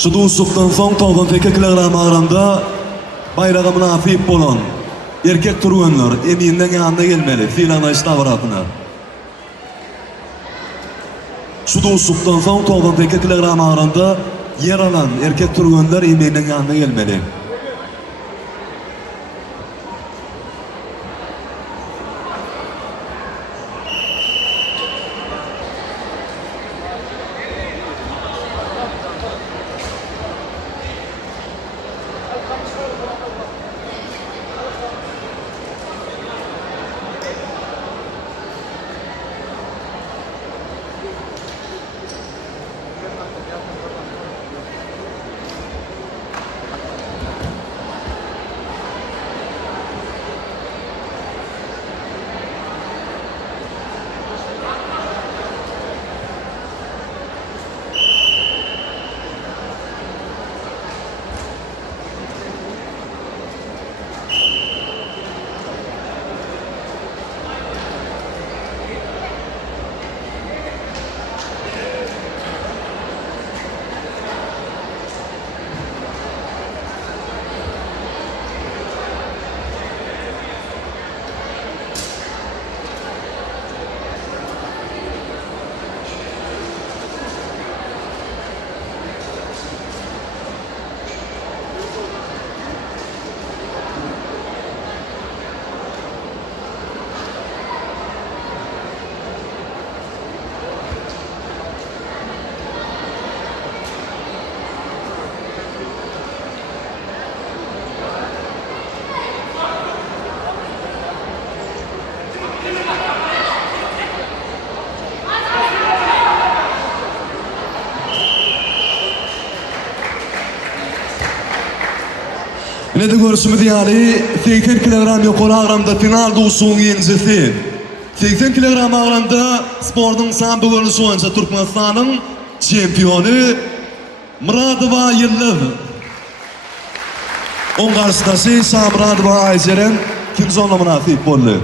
Şu dostluktan soň 92 kilogram aramda bayraga münasip bolan erkek turganlar eminden ýanynda gelmeli. Filanlaş tawratyna. Şu dostluktan soň 92 kilogram aramda yer alan erkek turganlar eminden ýanynda gelmeli. Ne de görüşümü diyali 80 kilogram yukarı ağramda final doğusunun yenicisi. 80 kilogram ağramda sportun sambo görüşü oyunca Türkmenistan'ın çempiyonu Muradova Yıldız. On karşıdası Samradova Ayceren kim zonla münasip oldu.